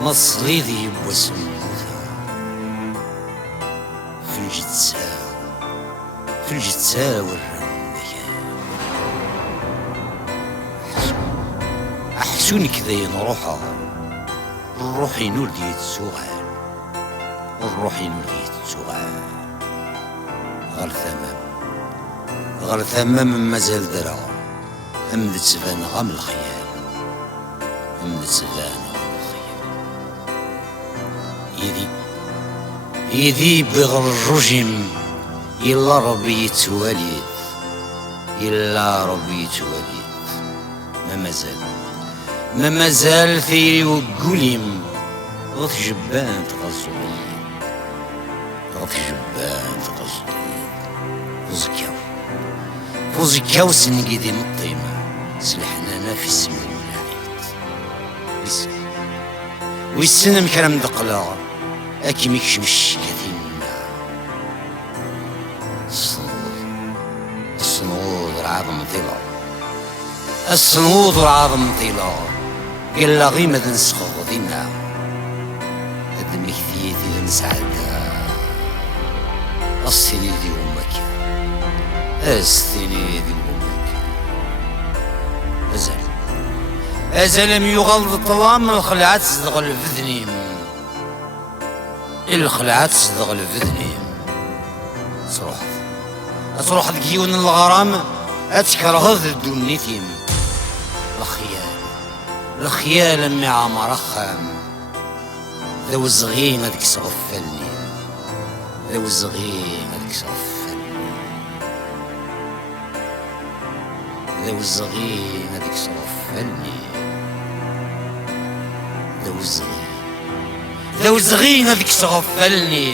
مصليد يبوى سموثا في الجتسا والرمية أحسوني كذا ينروحا روحي نور ديت سوغان روحي نور ديت سوغان غير ثمام مازال درا أمد تبان غام الخيال يدي بغر الرجم إلا ربي يتواليد ما مازال ثيري وقوليم غث جبان تغزوين فوزكاو سنقيدي مطيمة سلحنا في السماء والعيد ويسنم كرم دقلا أكي ميكشمش كثيرنا الصنوض العظم طيلا قال غيمة نسخغ دينا هاد مكثيتي لنسعدها السنين دي ومك أزال يغلظ الظلام الخلعات صدغ الفذنيم صروح ديون الغرام أتكرهض دونيتيم الخيال مع مرخم ذو الزغين هذيك صغفلني ذو الزغين هذيك صغفلني